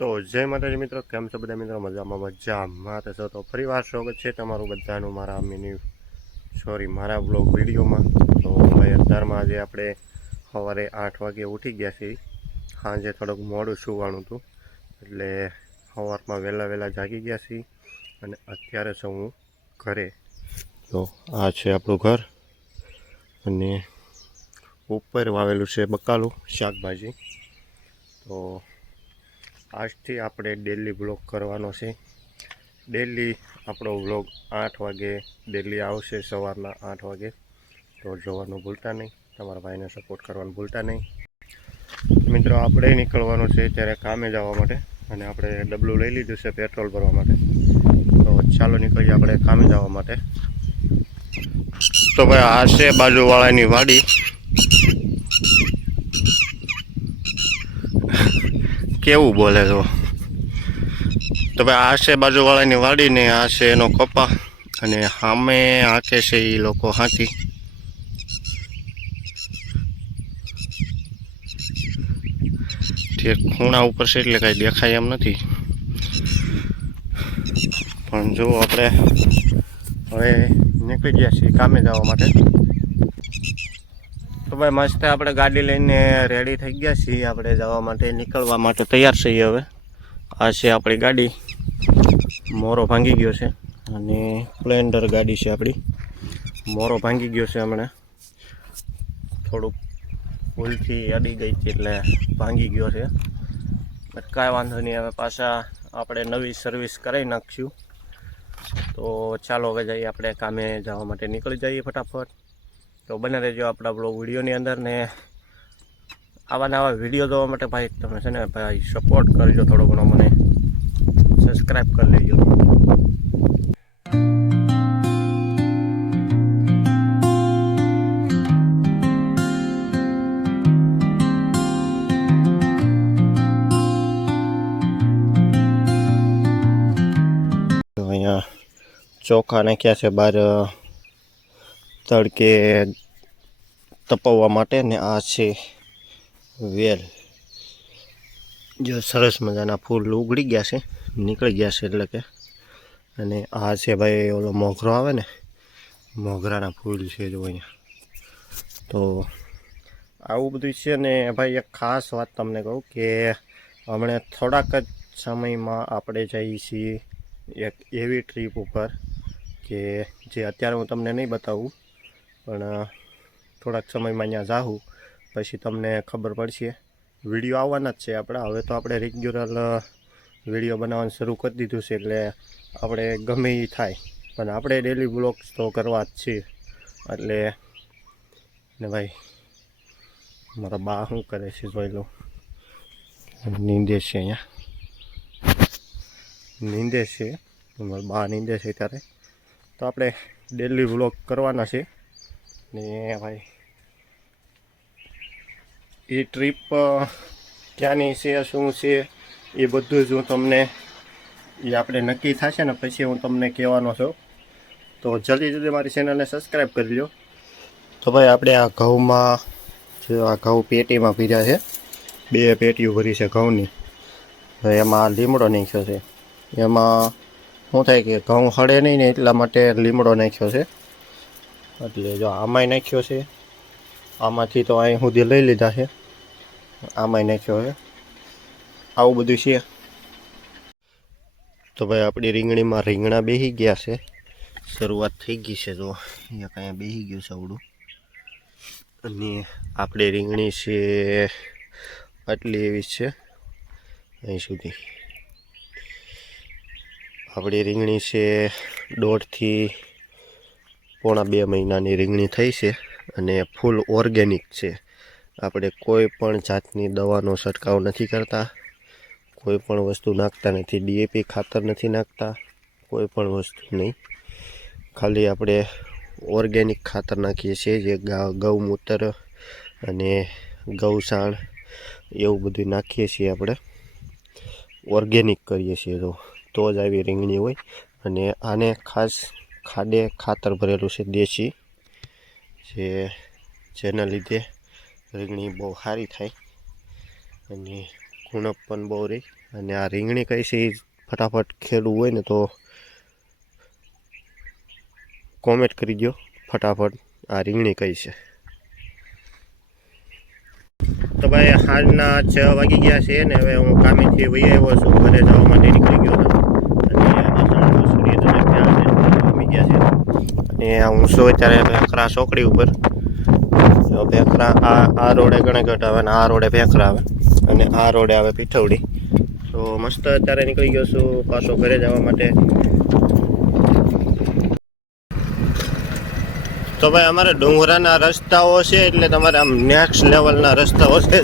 તો જય માતાજી મિત્રો, કેમ છો બધા મિત્રો? મજામાં થશો તો ફરી વાર સ્વાગત છે તમારું બધાનું મારા બ્લોગ વિડીયોમાં. તો ભાઈ અત્યારમાં આજે આપણે સવારે 8 વાગે ઉઠી ગયા છીએ. સાંજે થોડુંક મોડું સુવાનું હતું એટલે સવારમાં વહેલા જાગી ગયા છીએ અને અત્યારે છું હું ઘરે. તો આ છે આપણું ઘર અને ઉપર વાવેલું છે બકાલું શાકભાજી. તો આજથી આપણે ડેલી બ્લોગ કરવાનો છે. ડેલી આપણો બ્લોગ 8 વાગે ડેલી આવશે, સવારના 8 વાગે. તો જોવાનું ભૂલતા નહીં, તમારા ભાઈને સપોર્ટ કરવાનું ભૂલતા નહીં. મિત્રો આપણે નીકળવાનું છે ત્યારે કામે જવા માટે અને આપણે ડબલું લઈ લીધું છે પેટ્રોલ ભરવા માટે. તો ચાલો નીકળીએ આપણે કામે જવા માટે. તો ભાઈ આ છે બાજુવાળાની વાડી. કેવું બોલે તો ભાઈ આ છે બાજુવાળાની વાડી ને આ છે એનો કપા અને સામે હાંકે છે એ લોકો હાથી. ખૂણા ઉપર છે એટલે કાંઈ દેખાય એમ નથી, પણ જો આપણે હવે નીકળી ગયા છીએ કામે જવા માટે. તો ભાઈ મસ્ત આપણે ગાડી લઈને રેડી થઈ ગયા છીએ, આપણે જવા માટે નીકળવા માટે તૈયાર છીએ. હવે આ છે આપણી ગાડી, મોરો ભાંગી ગયો છે અને સ્પ્લેન્ડર ગાડી છે આપણી. મોરો ભાંગી ગયો છે હમણાં, થોડુંક ભૂલથી અડી ગઈ હતી એટલે ભાંગી ગયો છે. કાંઈ વાંધો નહીં, હવે પાછા આપણે નવી સર્વિસ કરાવી નાખશું. તો ચાલો હવે જઈએ આપણે કામે જવા માટે નીકળી જઈએ ફટાફટ. તો બને રહેજો આપણા બ્લોગ વિડીયોની અંદર ને આવા વિડીયો જોવા માટે ભાઈ તમે છે ને ભાઈ સપોર્ટ કરજો, થોડો ઘણો મને સબસ્ક્રાઈબ કરી લેજો. અહીંયા ચોખા નાખ્યા છે બહાર તડકે તપવવા માટે ને આ છે વેલ. જો સરસ મજાના ફૂલ ઉગડી ગયા છે, નીકળી ગયા છે એટલે કે. અને આ છે ભાઈ ઓલો મોગરો આવે ને, મોગરાના ફૂલ છે જો અહીંયા. તો આવું બધું છે ને ભાઈ. એક ખાસ વાત તમને કહું કે હમણાં થોડાક જ સમયમાં આપણે જઈએ છીએ એક એવી ટ્રીપ ઉપર કે જે અત્યારે હું તમને નહીં બતાવું, પણ થોડાક સમયમાં અહીંયા જાઉં પછી તમને ખબર પડશે. વિડીયો આવવાના જ છે આપણા. હવે તો આપણે રેગ્યુલર વિડીયો બનાવવાનું શરૂ કરી દીધું છે એટલે આપણે ગમે એ થાય પણ આપણે ડેલી બ્લોગ્સ તો કરવા જ છીએ. એટલે ને ભાઈ મારા બા શું કરે છે જોઈ લો, નીંદે છે અહીંયા, નીંદે છે મારા બા નીંદે છે ત્યારે. તો આપણે ડેલી વ્લોગ કરવાના છે ને ભાઈ. એ ટ્રીપ ક્યાંની છે, શું છે, એ બધું જ હું તમને એ આપણે નક્કી થશે ને પછી હું તમને કહેવાનો છું. તો જલ્દી મારી ચેનલને સબસ્ક્રાઈબ કરી લો. તો ભાઈ આપણે આ ઘઉંમાં જો આ ઘઉં પેટીમાં ભર્યા છે, 2 પેટીઓ ભરી છે ઘઉંની. એમાં લીમડો નાખ્યો છે. એમાં શું થાય કે ઘઉં હળે નહીં ને એટલા માટે લીમડો નાખ્યો છે. એટલે જો આમાંય નાખ્યો છે, આમાંથી તો અહીં સુધી લઈ લીધા છે, આમાંય નાખ્યો છે. આવું બધું છે. તો ભાઈ આપણી રીંગણીમાં રીંગણા બેસી ગયા છે, શરૂઆત થઈ ગઈ છે. તો અહીંયા કાંઈ બેસી ગયું છે આવડું. અને આપણી રીંગણી છે આટલી એવી છે અહીં સુધી. આપણી રીંગણી છે 1.5 થી પોણા 2 મહિનાની રીંગણી થઈ છે અને ફૂલ ઓર્ગેનિક છે. આપણે કોઈ પણ જાતની દવાનો છંટકાવ નથી કરતા, કોઈ પણ વસ્તુ નાખતા નથી, ડીએપી ખાતર નથી નાખતા, કોઈ પણ વસ્તુ નહીં. ખાલી આપણે ઓર્ગેનિક ખાતર નાખીએ છીએ, જે ગૌમૂત્ર અને ગૌસાણ એવું બધું નાખીએ છીએ. આપણે ઓર્ગેનિક કરીએ છીએ તો જ આવી રીંગણી હોય. અને આને ખાસ ખાડે ખાતર ભરેલું છે દેશી, જેના લીધે રીંગણી બહુ સારી થાય અને ઉણપ પણ બહુ રહી. અને આ રીંગણી કઈ છે એ ફટાફટ ખેડવું હોય ને તો કોમેન્ટ કરી દો ફટાફટ આ રીંગણી કઈ છે. તો ભાઈ સાંજના 6 વાગી ગયા છે ને હવે હું કામેથી વહી આવ્યો છું, ઘરે જવા માટે નીકળી ગયો હતો. અને સૂર્યદય ત્યાં આવી ગયા છે. અને હું છું અત્યારે ભેખરા ચોકડી ઉપર. ભેખરા આ રોડે ગણેગઢ આવે ને આ રોડે ભેખરા આવે અને આ રોડે આવે પીઠવડી. તો મસ્ત અત્યારે નીકળી ગયો છું પાછો ઘરે જવા માટે. તો ભાઈ અમારે ડુંગરાના રસ્તાઓ છે એટલે તમારે આમ નેક્સ્ટ લેવલના રસ્તાઓ છે.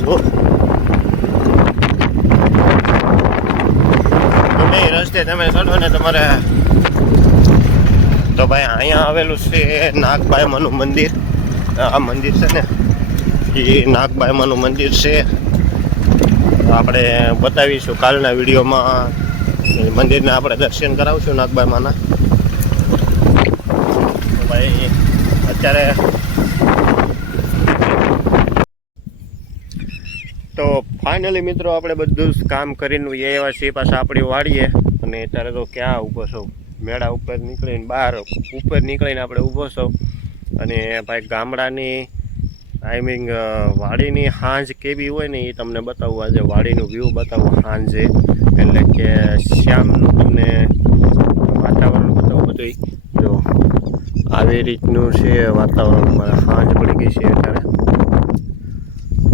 ગમે એ રસ્તે તમે ચડો ને તમારે. તો ભાઈ અહીંયા આવેલું છે નાગબાઈમાનું મંદિર. આ મંદિર છે ને એ નાગબાઈમાનું મંદિર છે. આપણે બતાવીશું કાલના વિડીયોમાં. મંદિરના આપણે દર્શન કરાવશું નાગબાઈમાના. તો ભાઈ અત્યારે તો ફાઇનલી મિત્રો આપણે બધું જ કામ કરીને એવા છીએ પાછા આપણી વાડીએ. અને અત્યારે તો ક્યાં ઊભો છો, મેળા ઉપર નીકળીને બહાર ઉપર નીકળીને આપણે ઊભો છો. અને ભાઈ ગામડાની આઈ મીન વાડીની સાંજ કેવી હોય ને એ તમને બતાવવું. આજે વાડીનું વ્યૂ બતાવવું સાંજે, એટલે કે શ્યામનું તમને વાતાવરણ બતાવવું બધું. જો આવી રીતનું છે વાતાવરણ. મારે સાંજ પડી ગઈ છે અત્યારે.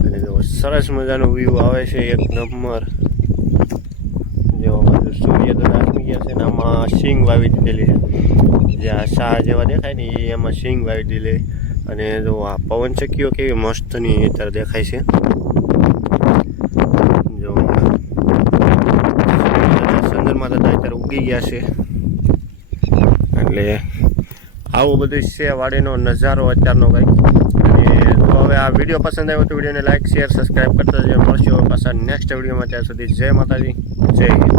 અને જો સરસ મજાનું વ્યૂ આવે છે એક નંબર. જો બધું સૂર્યદાદા આવી ગયા છે ને આમાં સિંગ વાવી દીધેલી છે. જે આ શાહ જેવા દેખાય ને એ એમાં સિંગ વાવી દીધેલી. અને જો આ પવનચક્કીઓ કેવી મસ્તની અત્યારે દેખાય છે. જો ચંદ્રમાં દાદા અત્યારે ઉગી ગયા છે. એટલે આવું બધું છે વાડીનો નજારો અત્યારનો કંઈક. અને તો હવે આ વિડીયો પસંદ આવ્યો તો વિડીયોને લાઈક શેર સબસ્ક્રાઈબ કરતા જઈએ. મળશું પાછા નેક્સ્ટ વિડીયોમાં. ત્યાં સુધી જય માતાજી, જય હિન્દ.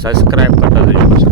સબસ્ક્રાઈબ કરતા જજો.